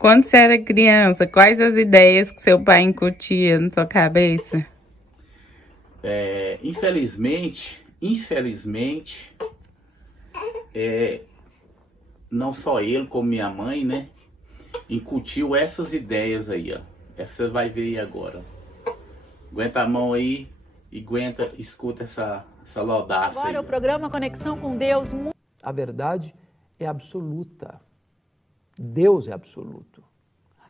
Quando você era criança, quais as ideias que seu pai incutia na sua cabeça? Infelizmente, não só ele, como minha mãe, né? Incutiu essas ideias aí, ó. Essa você vai ver aí agora. Aguenta a mão aí e escuta essa laudaça aí. Agora o programa Conexão com Deus. A verdade é absoluta. Deus é absoluto.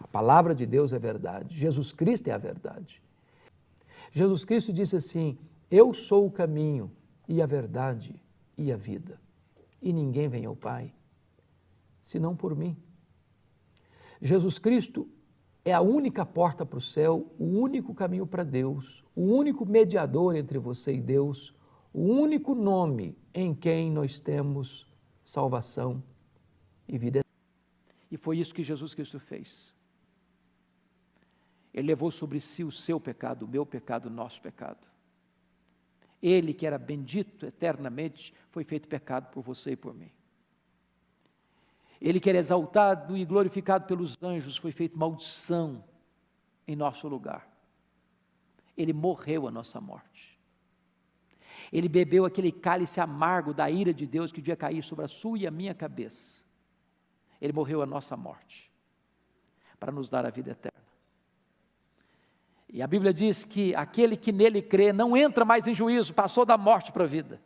A palavra de Deus é verdade. Jesus Cristo é a verdade. Jesus Cristo disse assim: eu sou o caminho e a verdade e a vida. E ninguém vem ao Pai senão por mim. Jesus Cristo é a única porta para o céu, o único caminho para Deus, o único mediador entre você e Deus, o único nome em quem nós temos salvação e vida eterna. E foi isso que Jesus Cristo fez. Ele levou sobre si o seu pecado, o meu pecado, o nosso pecado. Ele, que era bendito eternamente, foi feito pecado por você e por mim. Ele, que era exaltado e glorificado pelos anjos, foi feito maldição em nosso lugar. Ele morreu a nossa morte. Ele bebeu aquele cálice amargo da ira de Deus que devia cair sobre a sua e a minha cabeça. Ele morreu a nossa morte, para nos dar a vida eterna. E a Bíblia diz que aquele que nele crê não entra mais em juízo, passou da morte para a vida.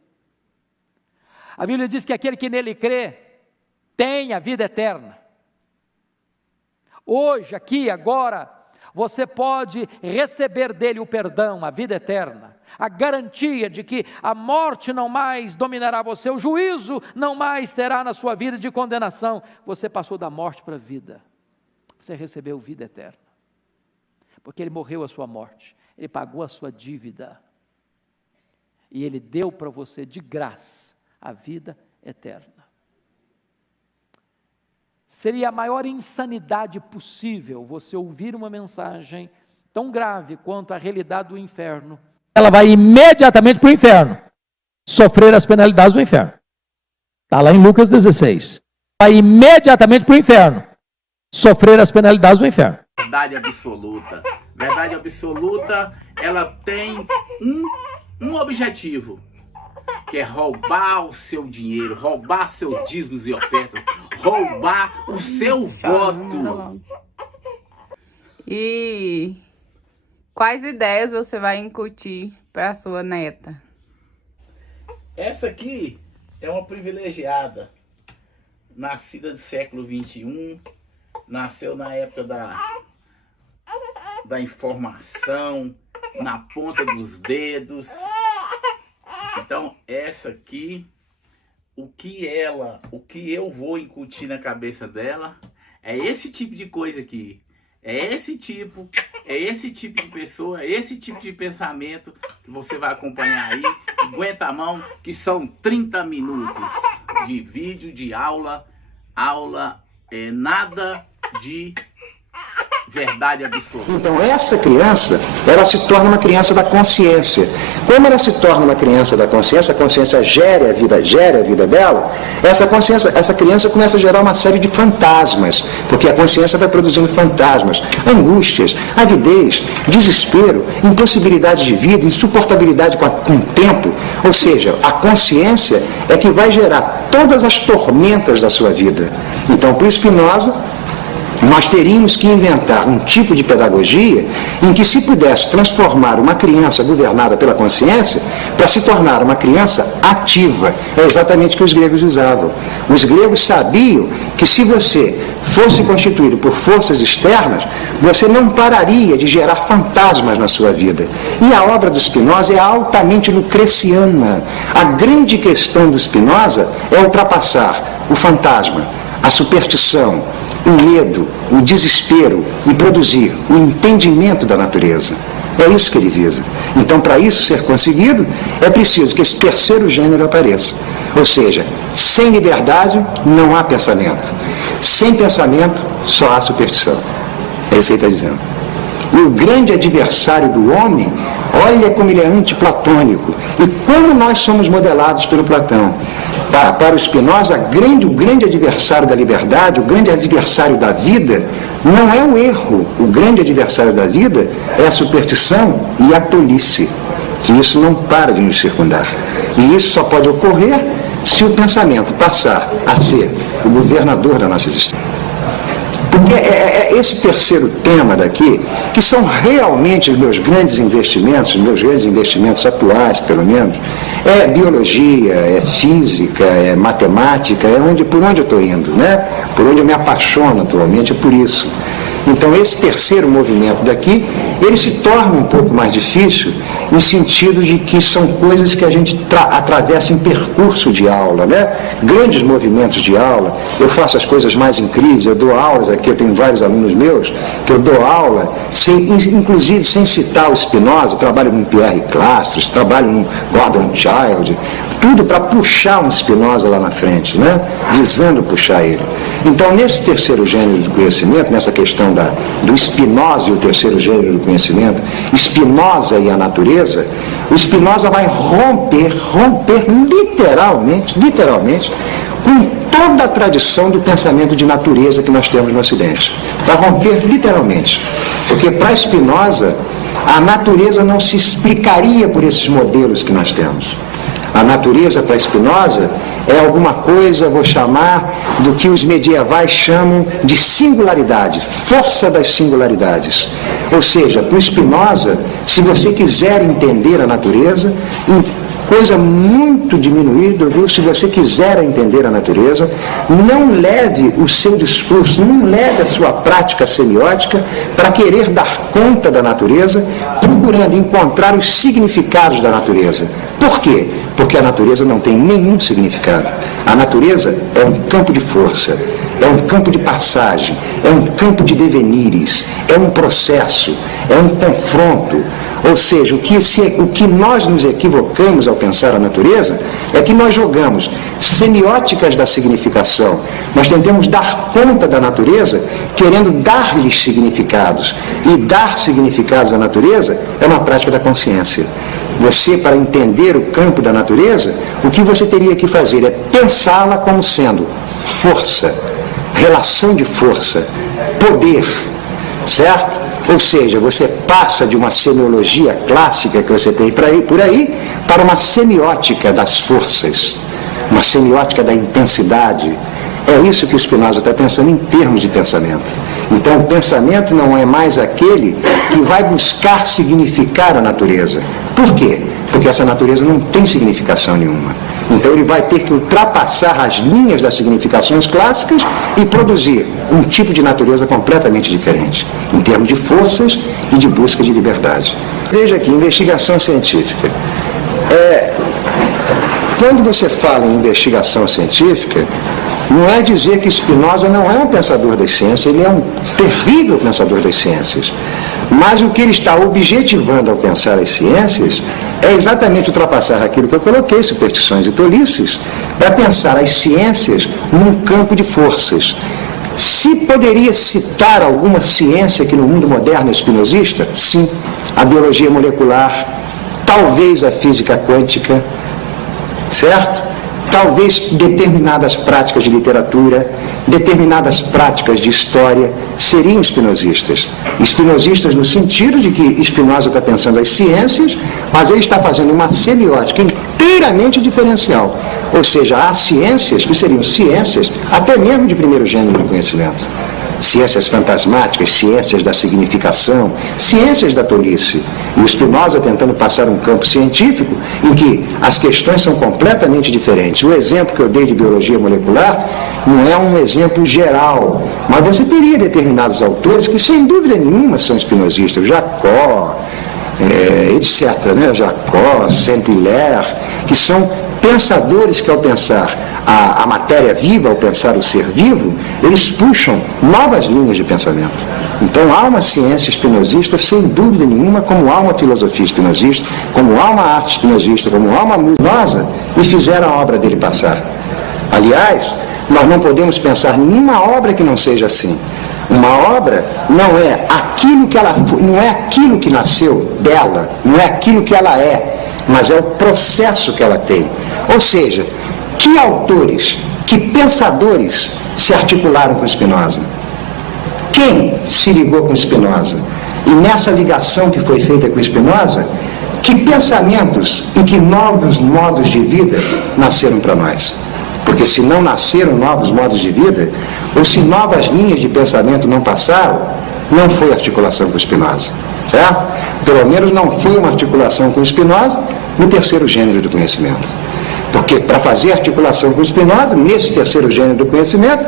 A Bíblia diz que aquele que nele crê tem a vida eterna. Hoje, aqui, agora, você pode receber dele o perdão, a vida eterna, a garantia de que a morte não mais dominará você, o juízo não mais terá na sua vida de condenação. Você passou da morte para a vida, você recebeu vida eterna, porque ele morreu a sua morte, ele pagou a sua dívida, e ele deu para você de graça a vida eterna. Seria a maior insanidade possível você ouvir uma mensagem tão grave quanto a realidade do inferno. Ela vai imediatamente para o inferno, sofrer as penalidades do inferno. Está lá em Lucas 16. Vai imediatamente para o inferno, sofrer as penalidades do inferno. Verdade absoluta. Verdade absoluta, ela tem um objetivo, que é roubar o seu dinheiro, roubar seus dízimos e ofertas, roubar o seu voto. E quais ideias você vai incutir para a sua neta? Essa aqui é uma privilegiada, nascida do século XXI, nasceu na época da informação, na ponta dos dedos. Então, essa aqui, o que eu vou incutir na cabeça dela é esse tipo de coisa aqui. É esse tipo de pessoa, é esse tipo de pensamento que você vai acompanhar aí. Aguenta a mão, que são 30 minutos de vídeo, de aula, nada de verdade absoluta. Então essa criança, ela se torna uma criança da consciência. Como ela se torna uma criança da consciência, a consciência gera a vida dela, essa criança começa a gerar uma série de fantasmas, porque a consciência vai produzindo fantasmas, angústias, avidez, desespero, impossibilidade de vida, insuportabilidade com o tempo. Ou seja, a consciência é que vai gerar todas as tormentas da sua vida. Então, para Spinoza, nós teríamos que inventar um tipo de pedagogia em que se pudesse transformar uma criança governada pela consciência para se tornar uma criança ativa. É exatamente o que os gregos usavam. Os gregos sabiam que se você fosse constituído por forças externas, você não pararia de gerar fantasmas na sua vida. E a obra do Spinoza é altamente lucreciana. A grande questão do Spinoza é ultrapassar o fantasma, a superstição, o medo, o desespero e produzir o entendimento da natureza. É isso que ele visa. Então, para isso ser conseguido, é preciso que esse terceiro gênero apareça. Ou seja, sem liberdade não há pensamento. Sem pensamento só há superstição. É isso que ele está dizendo. E o grande adversário do homem, olha como ele é antiplatônico. E como nós somos modelados pelo Platão. Para o Spinoza, o grande adversário da liberdade, o grande adversário da vida, não é o erro. O grande adversário da vida é a superstição e a tolice. E isso não para de nos circundar. E isso só pode ocorrer se o pensamento passar a ser o governador da nossa existência. Porque é esse terceiro tema daqui, que são realmente os meus grandes investimentos atuais, pelo menos, é biologia, é física, é matemática, por onde eu estou indo, né? Por onde eu me apaixono atualmente, é por isso. Então, esse terceiro movimento daqui, ele se torna um pouco mais difícil, no sentido de que são coisas que a gente atravessa em percurso de aula, né? Grandes movimentos de aula. Eu faço as coisas mais incríveis, eu dou aulas aqui, eu tenho vários alunos meus, que eu dou aula, inclusive sem citar o Spinoza, eu trabalho com Pierre Clastres, trabalho com Gordon Childe, tudo para puxar um Spinoza lá na frente, né? Visando puxar ele. Então, nesse terceiro gênero do conhecimento, nessa questão do Spinoza e o terceiro gênero do conhecimento, Spinoza e a natureza, o Spinoza vai romper literalmente, com toda a tradição do pensamento de natureza que nós temos no Ocidente. Vai romper literalmente. Porque para Spinoza, a natureza não se explicaria por esses modelos que nós temos. A natureza, para Spinoza, é alguma coisa, vou chamar, do que os medievais chamam de singularidade, força das singularidades. Ou seja, para o Spinoza, se você quiser entender a natureza, coisa muito diminuída, viu? Se você quiser entender a natureza, não leve o seu discurso, não leve a sua prática semiótica para querer dar conta da natureza, procurando encontrar os significados da natureza. Por quê? Porque a natureza não tem nenhum significado. A natureza é um campo de força, é um campo de passagem, é um campo de devenires, é um processo, é um confronto. Ou seja, o que nós nos equivocamos ao pensar a natureza é que nós jogamos semióticas da significação. Nós tentamos dar conta da natureza, querendo dar-lhes significados. E dar significados à natureza é uma prática da consciência. Você, para entender o campo da natureza, o que você teria que fazer é pensá-la como sendo força, relação de força, poder, certo? Ou seja, você passa de uma semiologia clássica que você tem por aí para uma semiótica das forças, uma semiótica da intensidade. É isso que o Spinoza está pensando em termos de pensamento. Então, o pensamento não é mais aquele que vai buscar significar a natureza. Por quê? Porque essa natureza não tem significação nenhuma. Então ele vai ter que ultrapassar as linhas das significações clássicas e produzir um tipo de natureza completamente diferente, em termos de forças e de busca de liberdade. Veja aqui, investigação científica. Quando você fala em investigação científica, não é dizer que Spinoza não é um pensador das ciências, ele é um terrível pensador das ciências. Mas o que ele está objetivando ao pensar as ciências é exatamente ultrapassar aquilo que eu coloquei, superstições e tolices, para pensar as ciências num campo de forças. Se poderia citar alguma ciência que no mundo moderno é espinosista? Sim. A biologia molecular, talvez a física quântica, certo? Talvez determinadas práticas de literatura, determinadas práticas de história seriam espinosistas. Espinosistas no sentido de que Spinoza está pensando as ciências, mas ele está fazendo uma semiótica inteiramente diferencial. Ou seja, há ciências que seriam ciências até mesmo de primeiro gênero do conhecimento. Ciências fantasmáticas, ciências da significação, ciências da tolice. E o Spinoza tentando passar um campo científico em que as questões são completamente diferentes. O exemplo que eu dei de biologia molecular não é um exemplo geral, mas você teria determinados autores que, sem dúvida nenhuma, são espinosistas. Jacó, etc., né? Jacó, Saint-Hilaire, que são pensadores que, ao pensar a matéria viva, ao pensar o ser vivo, eles puxam novas linhas de pensamento. Então há uma ciência espinosista, sem dúvida nenhuma, como há uma filosofia espinosista, como há uma arte espinosista, como há uma música, e fizeram a obra dele passar. Aliás, nós não podemos pensar nenhuma obra que não seja assim. Uma obra não é aquilo que ela foi, não é aquilo que nasceu dela, não é aquilo que ela é, mas é o processo que ela tem. Ou seja, que autores, que pensadores se articularam com Spinoza? Quem se ligou com Spinoza? E nessa ligação que foi feita com Spinoza, que pensamentos e que novos modos de vida nasceram para nós? Porque se não nasceram novos modos de vida, ou se novas linhas de pensamento não passaram, não foi articulação com Spinoza, certo? Pelo menos não foi uma articulação com Spinoza no terceiro gênero do conhecimento. Porque para fazer articulação com Spinoza, nesse terceiro gênero do conhecimento,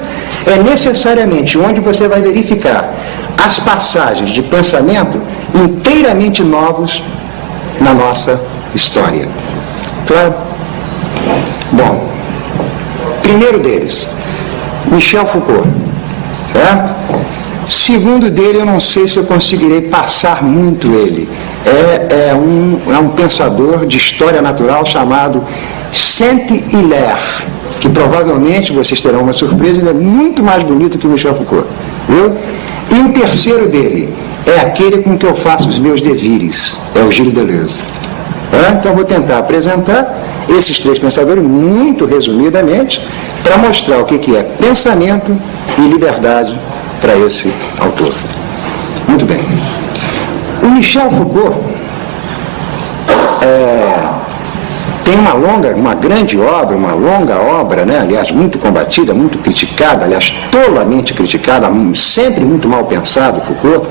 é necessariamente onde você vai verificar as passagens de pensamento inteiramente novos na nossa história. Claro? Bom, primeiro deles, Michel Foucault, certo? Segundo dele, eu não sei se eu conseguirei passar muito ele. É um pensador de história natural chamado Saint-Hilaire, que provavelmente vocês terão uma surpresa, ele é muito mais bonito que o Michel Foucault, viu? E o terceiro dele é aquele com que eu faço os meus deveres, é o Gilles Deleuze. Então eu vou tentar apresentar esses três pensadores muito resumidamente para mostrar o que é pensamento e liberdade para esse autor. Muito bem. O Michel Foucault tem uma grande obra, uma longa obra, né? Aliás, muito combatida, muito criticada, aliás, tolamente criticada, sempre muito mal pensado, Foucault,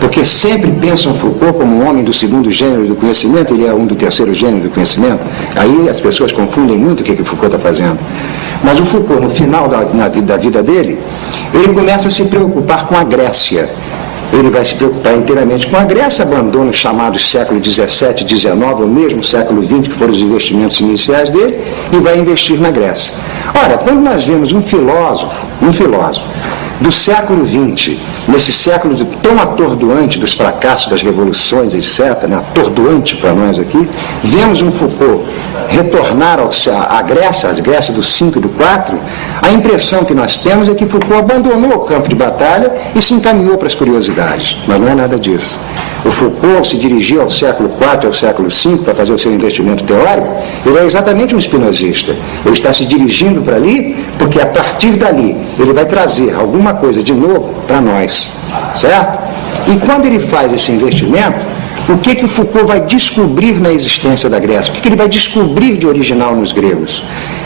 porque sempre pensam Foucault como um homem do segundo gênero do conhecimento, ele é um do terceiro gênero do conhecimento. Aí as pessoas confundem muito o que Foucault está fazendo. Mas o Foucault, no final da vida dele, ele começa a se preocupar com a Grécia. Ele vai se preocupar inteiramente com a Grécia, abandona os chamados século XVII, XIX, ou mesmo século XX, que foram os investimentos iniciais dele, e vai investir na Grécia. Ora, quando nós vemos um filósofo do século XX, nesse século tão atordoante dos fracassos, das revoluções, etc., né, atordoante para nós aqui, vemos um Foucault retornar à Grécia, às Grécias do 5 e do 4, a impressão que nós temos é que Foucault abandonou o campo de batalha e se encaminhou para as curiosidades, mas não é nada disso. O Foucault se dirigiu ao século IV e ao século V para fazer o seu investimento teórico, ele é exatamente um espinosista. Ele está se dirigindo para ali porque a partir dali ele vai trazer alguma coisa de novo para nós, certo? E quando ele faz esse investimento, o que o Foucault vai descobrir na existência da Grécia? O que ele vai descobrir de original nos gregos?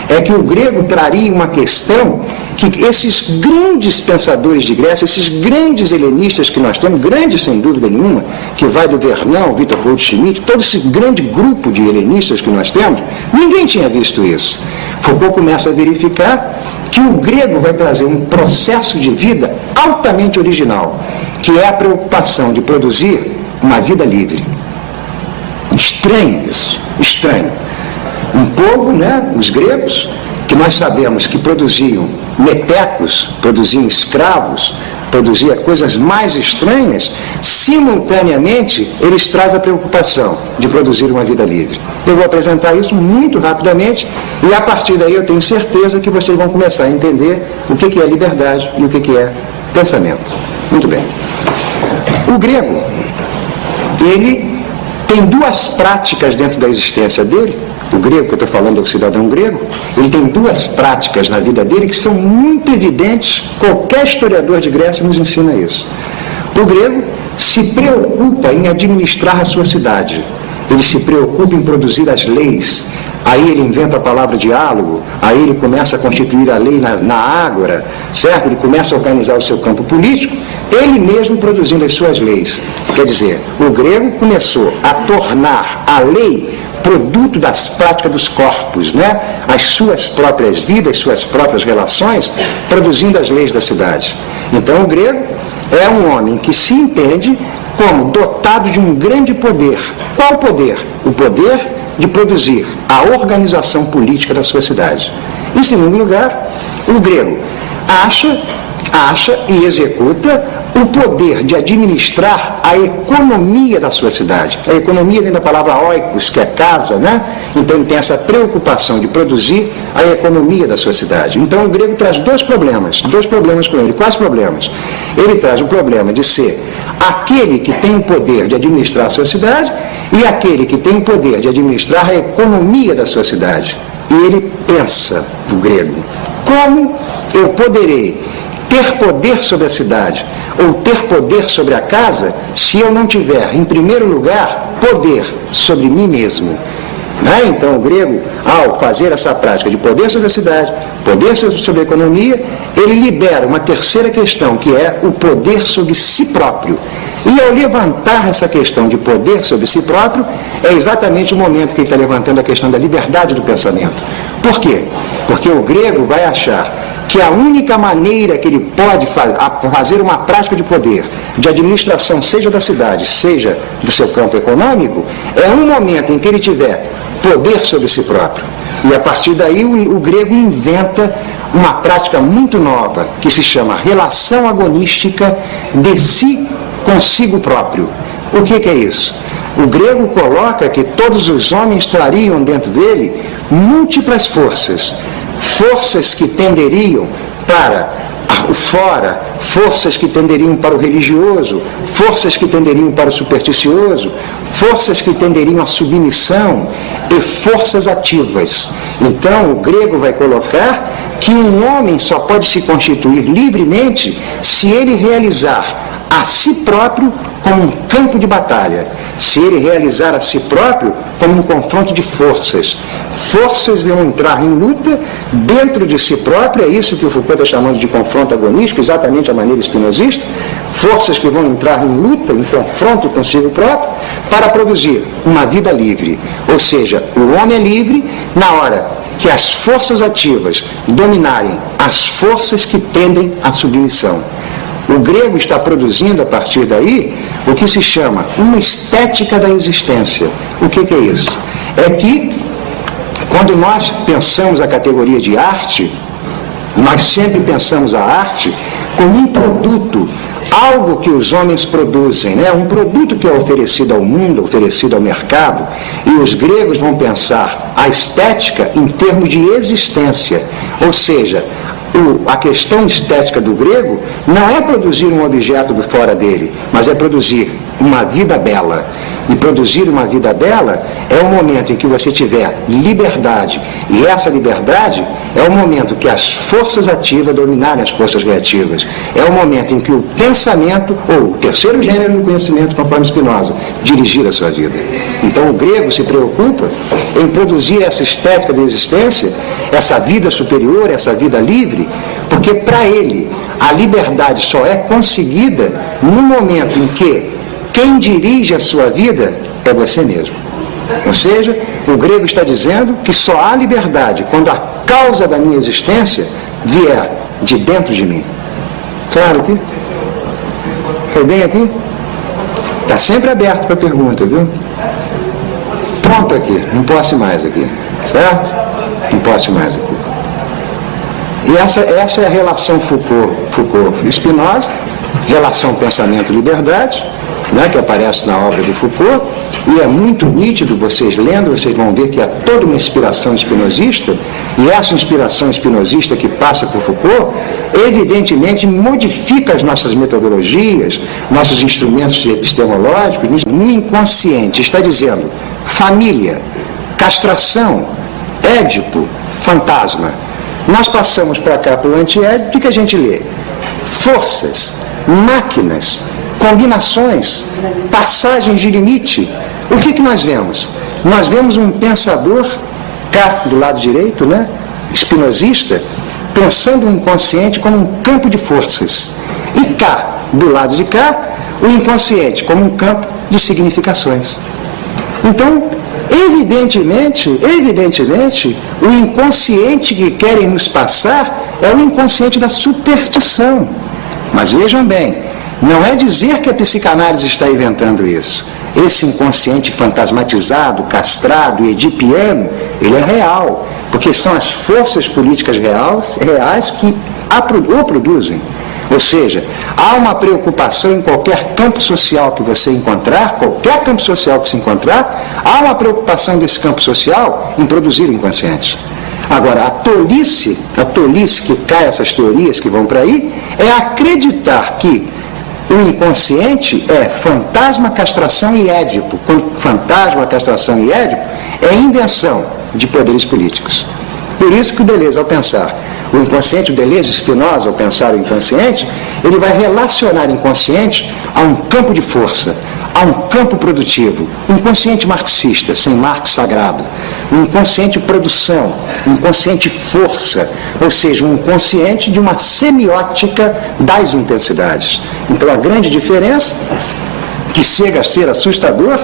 É que o grego traria uma questão que esses grandes pensadores de Grécia, esses grandes helenistas que nós temos, grandes sem dúvida nenhuma, que vai do Vernon, Victor Goldschmidt, todo esse grande grupo de helenistas que nós temos, ninguém tinha visto isso. Foucault começa a verificar que o grego vai trazer um processo de vida altamente original, que é a preocupação de produzir uma vida livre. Estranho isso, estranho. Um povo, né, os gregos, que nós sabemos que produziam metecos, produziam escravos, produzia coisas mais estranhas, simultaneamente eles trazem a preocupação de produzir uma vida livre. Eu vou apresentar isso muito rapidamente e a partir daí eu tenho certeza que vocês vão começar a entender o que é liberdade e o que é pensamento. Muito bem. O grego, ele tem duas práticas dentro da existência dele. O grego, que eu estou falando é o cidadão grego, ele tem duas práticas na vida dele que são muito evidentes, qualquer historiador de Grécia nos ensina isso. O grego se preocupa em administrar a sua cidade, ele se preocupa em produzir as leis, aí ele inventa a palavra diálogo, aí ele começa a constituir a lei na ágora, certo? Ele começa a organizar o seu campo político, ele mesmo produzindo as suas leis. Quer dizer, o grego começou a tornar a lei produto das práticas dos corpos, né? As suas próprias vidas, suas próprias relações, produzindo as leis da cidade. Então o grego é um homem que se entende como dotado de um grande poder. Qual poder? O poder de produzir a organização política da sua cidade. Em segundo lugar, o grego acha e executa o poder de administrar a economia da sua cidade. A economia vem da palavra oikos, que é casa, né? Então ele tem essa preocupação de produzir a economia da sua cidade. Então o grego traz dois problemas com ele. Quais problemas? Ele traz o problema de ser aquele que tem o poder de administrar a sua cidade e aquele que tem o poder de administrar a economia da sua cidade. e ele pensa, o grego, como eu poderei ter poder sobre a cidade ou ter poder sobre a casa se eu não tiver, em primeiro lugar, poder sobre mim mesmo? Né? Então, o grego, ao fazer essa prática de poder sobre a cidade, poder sobre a economia, ele libera uma terceira questão, que é o poder sobre si próprio. E ao levantar essa questão de poder sobre si próprio, é exatamente o momento que ele está levantando a questão da liberdade do pensamento. Por quê? Porque o grego vai achar que a única maneira que ele pode fazer uma prática de poder, de administração, seja da cidade, seja do seu campo econômico, é um momento em que ele tiver poder sobre si próprio. E a partir daí o grego inventa uma prática muito nova, que se chama relação agonística de si consigo próprio. O que é isso? O grego coloca que todos os homens trariam dentro dele múltiplas forças, forças que tenderiam para o fora, forças que tenderiam para o religioso, forças que tenderiam para o supersticioso, forças que tenderiam à submissão e forças ativas. Então, o grego vai colocar que um homem só pode se constituir livremente se ele realizar a si próprio como um campo de batalha, se ele realizar a si próprio como um confronto de forças. Forças vão entrar em luta dentro de si próprio, é isso que o Foucault está chamando de confronto agonístico, exatamente a maneira espinosista, forças que vão entrar em luta, em confronto consigo próprio, para produzir uma vida livre. Ou seja, o homem é livre na hora que as forças ativas dominarem as forças que tendem à submissão. O grego está produzindo, a partir daí, o que se chama uma estética da existência. O que é isso? É que, quando nós pensamos a categoria de arte, nós sempre pensamos a arte como um produto, algo que os homens produzem, né? Um produto que é oferecido ao mundo, oferecido ao mercado, e os gregos vão pensar a estética em termos de existência, ou seja, a questão estética do grego não é produzir um objeto do fora dele, mas é produzir uma vida bela. E produzir uma vida bela é o momento em que você tiver liberdade. E essa liberdade é o momento que as forças ativas dominarem as forças reativas. É o momento em que o pensamento, ou o terceiro gênero do conhecimento, conforme Spinoza, dirigir a sua vida. Então o grego se preocupa em produzir essa estética da existência, essa vida superior, essa vida livre, porque para ele a liberdade só é conseguida no momento em que quem dirige a sua vida é você mesmo. Ou seja, o grego está dizendo que só há liberdade quando a causa da minha existência vier de dentro de mim. Claro aqui? Foi bem aqui? Está sempre aberto para pergunta, viu? Pronto aqui, não posso ir mais aqui. Certo? Não posso ir mais aqui. E essa é a relação Foucault-Spinoza, relação pensamento-liberdade, né, que aparece na obra do Foucault, e é muito nítido, vocês lendo, vocês vão ver que há toda uma inspiração espinosista, e essa inspiração espinosista que passa por Foucault, evidentemente modifica as nossas metodologias, nossos instrumentos epistemológicos, no inconsciente. Está dizendo família, castração, Édipo, fantasma. Nós passamos para cá para o anti-Édipo, o que a gente lê? Forças, máquinas, combinações, passagens de limite. O que nós vemos? Nós vemos um pensador, cá do lado direito, né, espinosista, pensando o inconsciente como um campo de forças. E cá, do lado de cá, o inconsciente como um campo de significações. Então, evidentemente, o inconsciente que querem nos passar é o inconsciente da superstição. Mas vejam bem, não é dizer que a psicanálise está inventando isso. Esse inconsciente fantasmatizado, castrado e edipiano, ele é real, porque são as forças políticas reais que o produzem. Ou seja, há uma preocupação em qualquer campo social que você encontrar, qualquer campo social que se encontrar, há uma preocupação desse campo social em produzir o inconsciente. Agora, a tolice que cai essas teorias que vão para aí, é acreditar que o inconsciente é fantasma, castração e Édipo. Quando fantasma, castração e Édipo é invenção de poderes políticos. Por isso que o Deleuze, ao pensar o inconsciente, o Deleuze Spinoza, ao pensar o inconsciente, ele vai relacionar o inconsciente a um campo de força, a um campo produtivo, um inconsciente marxista, sem Marx sagrado, um inconsciente produção, um inconsciente força, ou seja, um inconsciente de uma semiótica das intensidades. Então a grande diferença, que chega a ser assustador,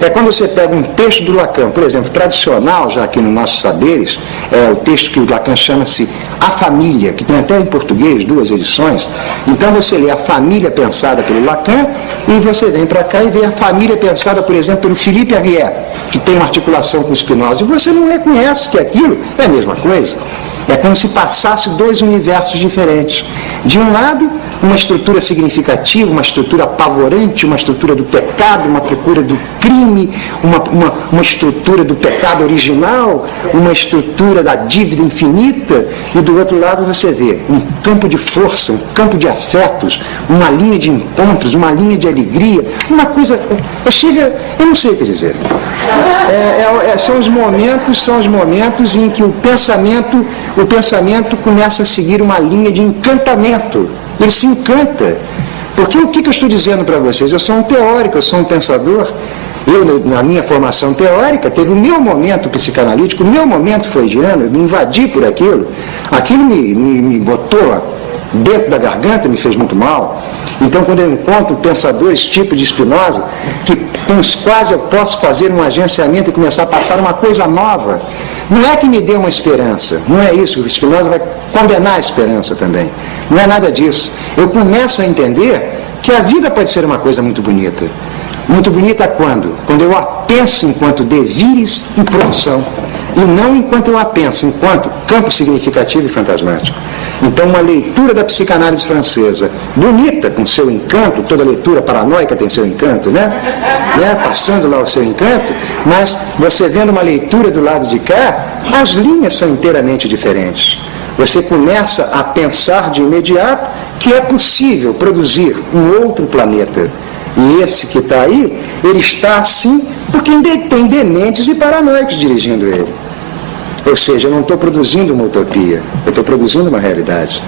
é quando você pega um texto do Lacan, por exemplo, tradicional, já aqui nos nossos saberes, é o texto que o Lacan chama-se A Família, que tem até em português 2 edições. Então você lê A Família pensada pelo Lacan e você vem para cá e vê A Família pensada, por exemplo, pelo Philippe Arrière, que tem uma articulação com Spinoza, e você não reconhece que aquilo é a mesma coisa. É como se passasse 2 universos diferentes. De um lado, uma estrutura significativa, uma estrutura apavorante, uma estrutura do pecado, uma estrutura do crime, uma estrutura do pecado original, uma estrutura da dívida infinita, e do outro lado você vê um campo de força, um campo de afetos, uma linha de encontros, uma linha de alegria, uma coisa... eu não sei o que dizer. São os momentos em que o pensamento começa a seguir uma linha de encantamento. Ele se encanta. Porque o que eu estou dizendo para vocês? Eu sou um teórico, eu sou um pensador. Eu, na minha formação teórica, teve o meu momento psicanalítico, o meu momento freudiano, eu me invadi por aquilo. Aquilo me botou dentro da garganta, me fez muito mal. Então, quando eu encontro pensadores tipo de Spinoza, com os quais eu posso fazer um agenciamento e começar a passar uma coisa nova, não é que me dê uma esperança, não é isso. O Spinoza vai condenar a esperança também. Não é nada disso. Eu começo a entender que a vida pode ser uma coisa muito bonita. Muito bonita quando? Quando eu a penso enquanto devires e produção, e não enquanto eu a penso enquanto campo significativo e fantasmático. Então, uma leitura da psicanálise francesa, bonita, com seu encanto, toda leitura paranoica tem seu encanto, né? Passando lá o seu encanto, mas você vendo uma leitura do lado de cá, as linhas são inteiramente diferentes. Você começa a pensar de imediato que é possível produzir um outro planeta. E esse que está aí, ele está assim porque tem dementes e paranoicos dirigindo ele. Ou seja, eu não estou produzindo uma utopia, eu estou produzindo uma realidade.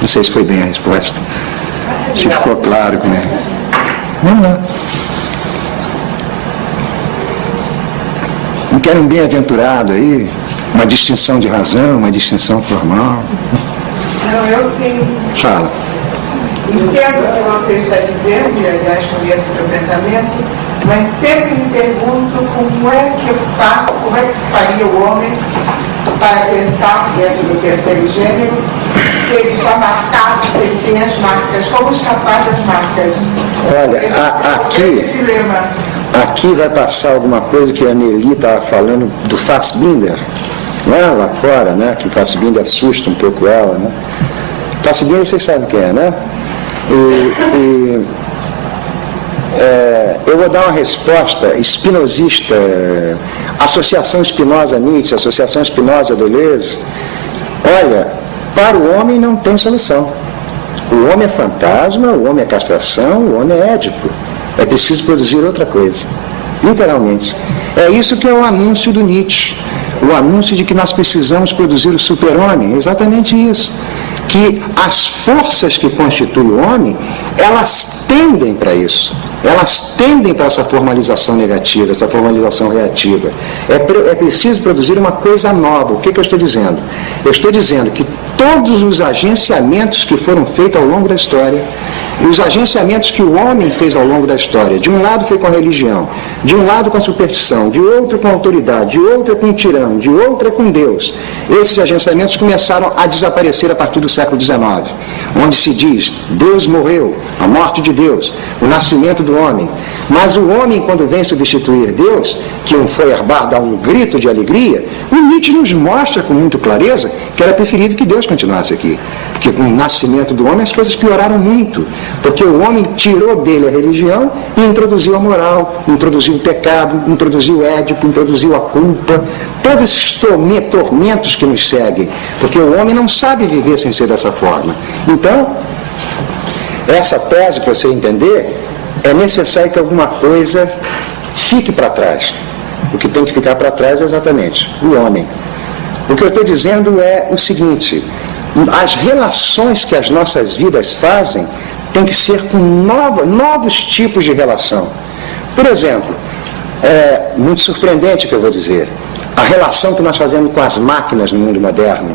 Não sei se foi bem a resposta. Se ficou claro comigo. Vamos lá. Não quero um bem-aventurado aí, uma distinção de razão, uma distinção formal. Não, eu tenho... Fala. Entendo o que você está dizendo, e aliás conheço o seu pensamento, mas sempre me pergunto como é que faria o homem para pensar dentro do terceiro gênero, se ele está marcado, se ele tem as marcas, como escapar das marcas? Olha, aqui vai passar alguma coisa que a Nelly estava falando do Fassbinder, né? Lá fora, né? Que o Fassbinder assusta um pouco ela, né? Fassbinder vocês sabem quem é, né? Eu vou dar uma resposta espinosista, Associação Spinoza-Nietzsche, Associação Spinoza-Deleuze. Olha, para o homem não tem solução. O homem é fantasma, o homem é castração, o homem é édipo. É preciso produzir outra coisa, literalmente. É isso que é o anúncio do Nietzsche, o anúncio de que nós precisamos produzir o super-homem, exatamente isso. Que as forças que constituem o homem, elas tendem para isso. Elas tendem para essa formalização negativa, essa formalização reativa. É preciso produzir uma coisa nova. O que eu estou dizendo? Eu estou dizendo que todos os agenciamentos que foram feitos ao longo da história, e os agenciamentos que o homem fez ao longo da história, de um lado foi com a religião, de um lado com a superstição, de outro com a autoridade, de outro com o tirano, de outro com Deus. Esses agenciamentos começaram a desaparecer a partir do século XIX, onde se diz, Deus morreu, a morte de Deus, o nascimento do homem. Mas o homem, quando vem substituir Deus, que um Feuerbach dá um grito de alegria, o Nietzsche nos mostra com muita clareza que era preferível que Deus continuasse aqui. Porque com o nascimento do homem as coisas pioraram muito. Porque o homem tirou dele a religião e introduziu a moral, introduziu o pecado, introduziu o édipo, introduziu a culpa. Todos esses tormentos que nos seguem. Porque o homem não sabe viver sem ser dessa forma. Então, essa tese, para você entender, é necessário que alguma coisa fique para trás. O que tem que ficar para trás é exatamente o homem. O que eu estou dizendo é o seguinte: as relações que as nossas vidas fazem têm que ser com novos tipos de relação. Por exemplo, é muito surpreendente o que eu vou dizer, a relação que nós fazemos com as máquinas no mundo moderno,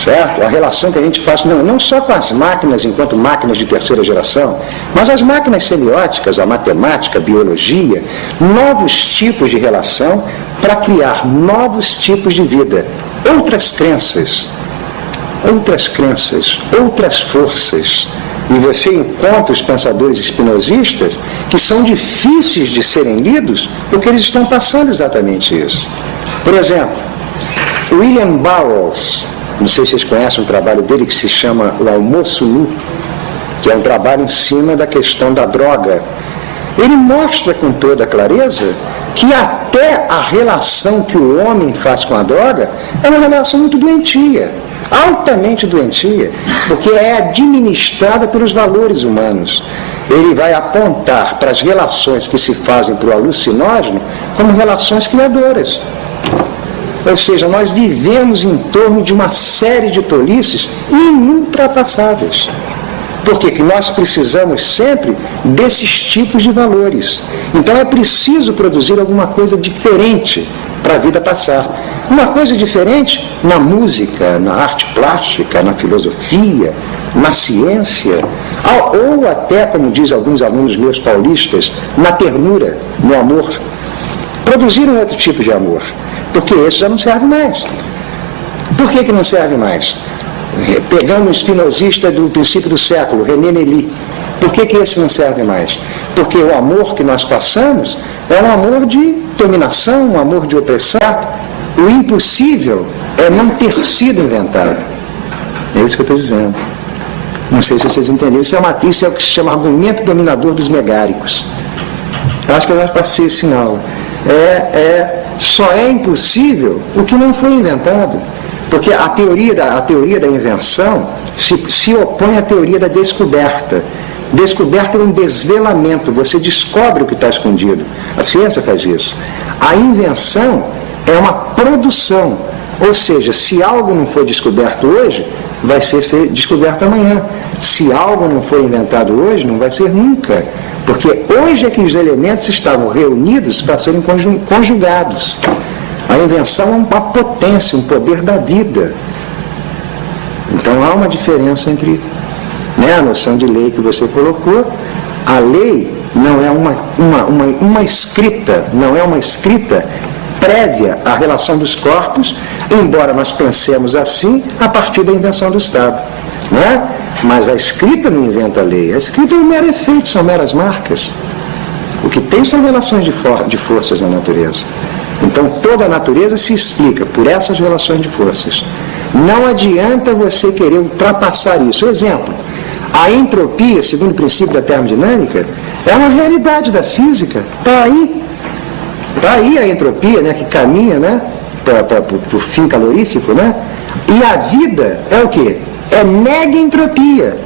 certo? A relação que a gente faz, não só com as máquinas enquanto máquinas de terceira geração, mas as máquinas semióticas, a matemática, a biologia, novos tipos de relação para criar novos tipos de vida, outras crenças, outras forças. E você encontra os pensadores espinosistas que são difíceis de serem lidos porque eles estão passando exatamente isso. Por exemplo, William Burroughs, não sei se vocês conhecem um trabalho dele que se chama O Almoço Nu, que é um trabalho em cima da questão da droga. Ele mostra com toda clareza que até a relação que o homem faz com a droga é uma relação muito doentia, altamente doentia, porque é administrada pelos valores humanos. Ele vai apontar para as relações que se fazem para o alucinógeno como relações criadoras. Ou seja, nós vivemos em torno de uma série de tolices inultrapassáveis. Por quê? Que nós precisamos sempre desses tipos de valores. Então é preciso produzir alguma coisa diferente para a vida passar. Uma coisa diferente na música, na arte plástica, na filosofia, na ciência, ou até, como dizem alguns alunos meus paulistas, na ternura, no amor. Produzir um outro tipo de amor, porque esse já não serve mais. Por que não serve mais? Pegando um espinosista do princípio do século, René Nelly, por que esse não serve mais? Porque o amor que nós passamos é um amor de dominação, um amor de opressão. O impossível é não ter sido inventado. É isso que eu estou dizendo. Não sei se vocês entenderam. Isso é o que se chama argumento dominador dos megáricos. Eu acho que eu já passei isso em aula. Só é impossível o que não foi inventado. Porque a teoria da invenção se opõe à teoria da descoberta. Descoberta é um desvelamento, você descobre o que está escondido. A ciência faz isso. A invenção é uma produção, ou seja, se algo não for descoberto hoje, vai ser descoberto amanhã. Se algo não for inventado hoje, não vai ser nunca. Porque hoje é que os elementos estavam reunidos para serem conjugados. A invenção é uma potência, um poder da vida. Então há uma diferença entre a noção de lei que você colocou. A lei não é uma escrita, não é uma escrita prévia à relação dos corpos, embora nós pensemos assim a partir da invenção do Estado. Né? Mas a escrita não inventa a lei, a escrita é um mero efeito, são meras marcas. O que tem são relações de forças na natureza. Então toda a natureza se explica por essas relações de forças. Não adianta você querer ultrapassar isso. Exemplo, a entropia, segundo o princípio da termodinâmica, é uma realidade da física. Está aí. Está aí a entropia, né, que caminha, né, para o fim calorífico, né? E a vida é o quê? É nega-entropia.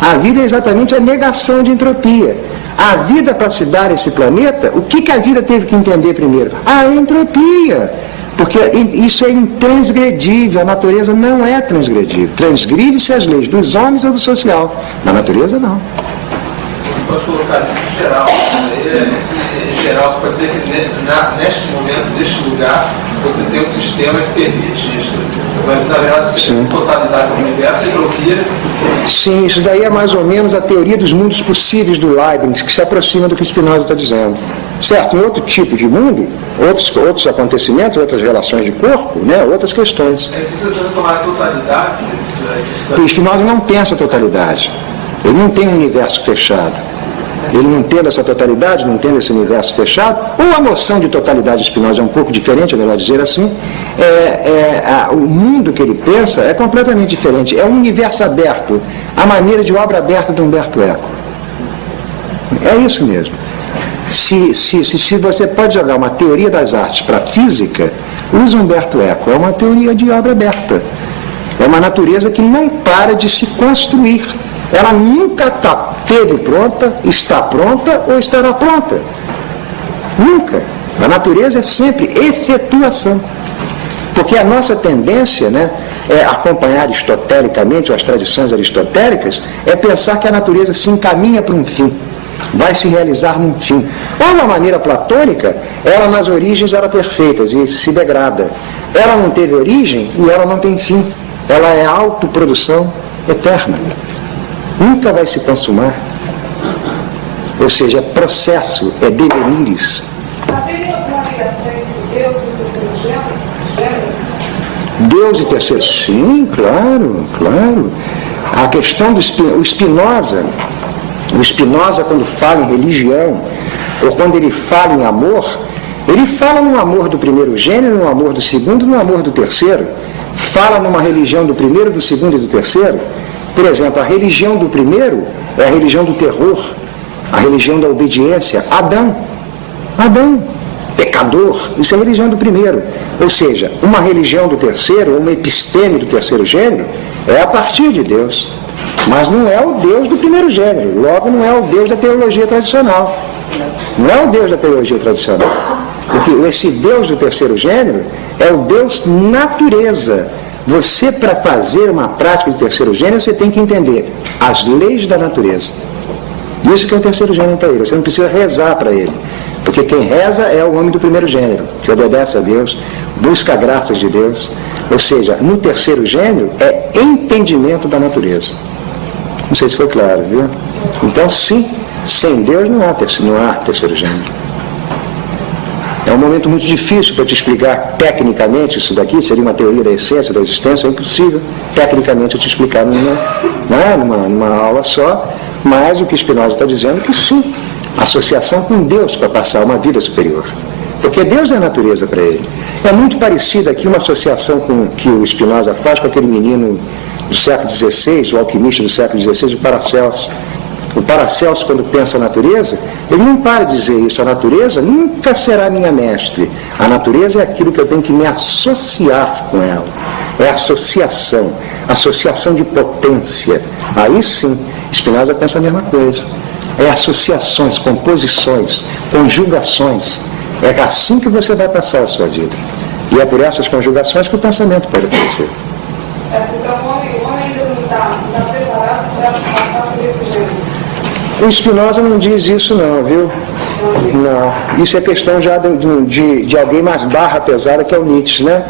A vida é exatamente a negação de entropia. A vida, para se dar esse planeta, o que a vida teve que entender primeiro? A entropia. Porque isso é intransgredível, a natureza não é transgredível. Transgride-se as leis dos homens ou do social. Na natureza, não. Você pode colocar isso em geral. Em geral, você pode dizer que neste momento, neste lugar, você tem um sistema que permite isso. Mas, na verdade, você tem totalidade do universo, a entropia. Sim, isso daí é mais ou menos a teoria dos mundos possíveis do Leibniz, que se aproxima do que Spinoza está dizendo. Certo, em outro tipo de mundo, outros acontecimentos, outras relações de corpo, né, outras questões. Se você tomar a totalidade... O Spinoza não pensa a totalidade. Ele não tem um universo fechado. Ele não tendo essa totalidade, não tendo esse universo fechado, ou a noção de totalidade de Spinoza é um pouco diferente, é melhor dizer assim, o mundo que ele pensa é completamente diferente. É um universo aberto, a maneira de obra aberta de Humberto Eco. É isso mesmo. Se você pode jogar uma teoria das artes para a física, usa Humberto Eco. É uma teoria de obra aberta. É uma natureza que não para de se construir. Ela nunca esteve pronta, está pronta ou estará pronta. Nunca. A natureza é sempre efetuação. Porque a nossa tendência, né, é acompanhar aristotelicamente, ou as tradições aristotélicas, é pensar que a natureza se encaminha para um fim, vai se realizar num fim. Ou, de uma maneira platônica, ela nas origens era perfeita e se degrada. Ela não teve origem e ela não tem fim. Ela é autoprodução eterna. Nunca vai se consumar. Ou seja, é processo, é devenires. Haveria uma ligação entre Deus e o terceiro gênero? Deus e terceiro? Sim, claro, claro. A questão do Spinoza, quando fala em religião, ou quando ele fala em amor, ele fala no amor do primeiro gênero, no amor do segundo e no amor do terceiro. Fala numa religião do primeiro, do segundo e do terceiro. Por exemplo, a religião do primeiro é a religião do terror, a religião da obediência. Adão, pecador, isso é a religião do primeiro. Ou seja, uma religião do terceiro, uma episteme do terceiro gênero, é a partir de Deus. Mas não é o Deus do primeiro gênero, logo não é o Deus da teologia tradicional. Não é o Deus da teologia tradicional. Porque esse Deus do terceiro gênero é o Deus natureza. Você, para fazer uma prática de terceiro gênero, você tem que entender as leis da natureza. Isso que é o terceiro gênero para ele. Você não precisa rezar para ele. Porque quem reza é o homem do primeiro gênero, que obedece a Deus, busca graças de Deus. Ou seja, no terceiro gênero é entendimento da natureza. Não sei se foi claro, viu? Então, sim, sem Deus não há terceiro gênero. É um momento muito difícil para te explicar tecnicamente isso daqui, seria uma teoria da essência, da existência, é impossível tecnicamente eu te explicar numa aula só, mas o que Spinoza está dizendo é que sim, associação com Deus para passar uma vida superior. Porque Deus é a natureza para ele. É muito parecida aqui uma associação que o Spinoza faz com aquele menino do século XVI, o alquimista do século XVI, o Paracelso. O Paracelso, quando pensa a natureza, ele não para de dizer isso. A natureza nunca será minha mestre. A natureza é aquilo que eu tenho que me associar com ela. É associação de potência. Aí sim, Spinoza pensa a mesma coisa. É associações, composições, conjugações. É assim que você vai passar a sua vida. E é por essas conjugações que o pensamento pode aparecer. Então o homem ainda não está preparado para passar por esse gênero. O Spinoza não diz isso não, viu? Não. Isso é questão já de alguém mais barra pesada, que é o Nietzsche, né?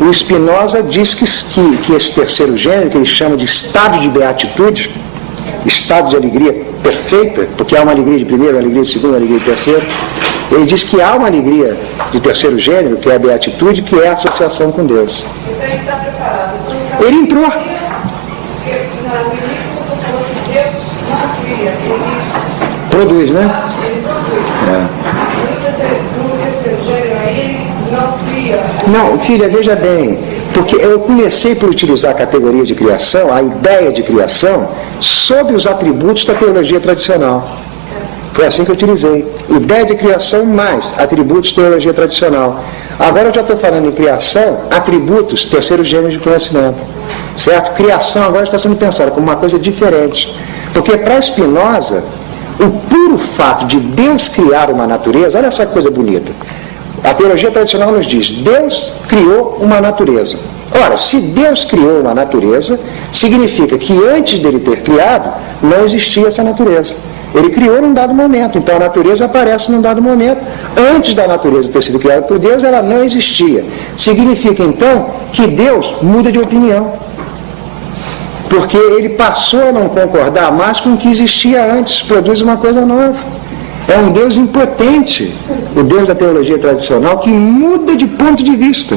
O Spinoza diz que esse terceiro gênero, que ele chama de estado de beatitude, estado de alegria perfeita, porque há uma alegria de primeiro, uma alegria de segundo, uma alegria de terceiro. Ele diz que há uma alegria de terceiro gênero, que é a beatitude, que é a associação com Deus. Então ele está preparado. Ele entrou. No início você falou que Deus não cria, ele Produz, né? No terceiro gênero aí, ele não cria. Não, filha, veja bem, porque eu comecei por utilizar a categoria de criação, a ideia de criação, sob os atributos da teologia tradicional. Foi assim que eu utilizei. Ideia de criação mais atributos de teologia tradicional. Agora eu já estou falando em criação, atributos, terceiro gênero de conhecimento. Certo? Criação agora está sendo pensada como uma coisa diferente. Porque para Spinoza, o puro fato de Deus criar uma natureza, olha só que coisa bonita. A teologia tradicional nos diz, Deus criou uma natureza. Ora, se Deus criou uma natureza, significa que antes dele ter criado, não existia essa natureza. Ele criou num dado momento, então a natureza aparece num dado momento. Antes da natureza ter sido criada por Deus, ela não existia. Significa então que Deus muda de opinião. Porque ele passou a não concordar mais com o que existia antes, produz uma coisa nova. É um Deus impotente, o Deus da teologia tradicional, que muda de ponto de vista.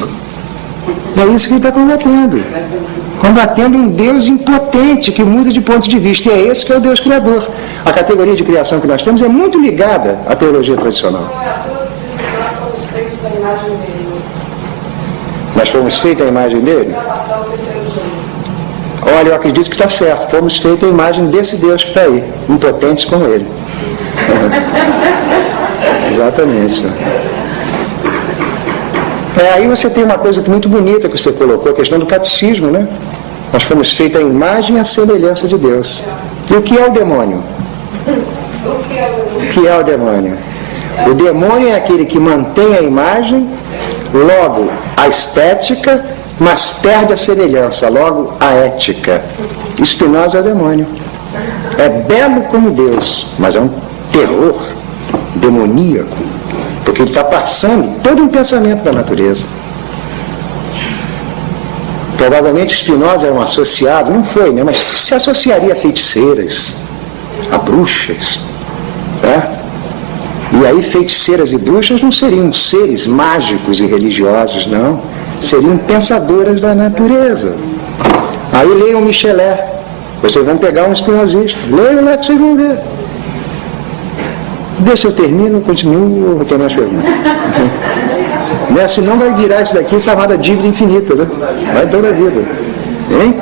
É isso que ele está combatendo. Combatendo um Deus impotente, que muda de ponto de vista. E é esse que é o Deus criador. A categoria de criação que nós temos é muito ligada à teologia tradicional. Nós fomos feitos à imagem dele? Olha, eu acredito que está certo. Fomos feitos à imagem desse Deus que está aí, impotentes como ele. Exatamente. Aí você tem uma coisa muito bonita que você colocou, a questão do catecismo, né? Nós fomos feitos à imagem e à semelhança de Deus. E o que é o demônio? O que é o demônio? O demônio é aquele que mantém a imagem, logo a estética, mas perde a semelhança, logo a ética. Spinoza é o demônio. É belo como Deus, mas é um terror demoníaco, porque ele está passando todo um pensamento da natureza. Provavelmente Spinoza era um associado, não foi, né? Mas se associaria a feiticeiras, a bruxas, certo? E aí feiticeiras e bruxas não seriam seres mágicos e religiosos, não. Seriam pensadoras da natureza. Aí leiam Michelet. Vocês vão pegar um espinosista. Leiam lá que vocês vão ver. Deixa eu termino, continuo, eu vou ter mais perguntas. Né? Senão vai virar isso daqui chamada dívida infinita, né? Vai toda a vida. Hein?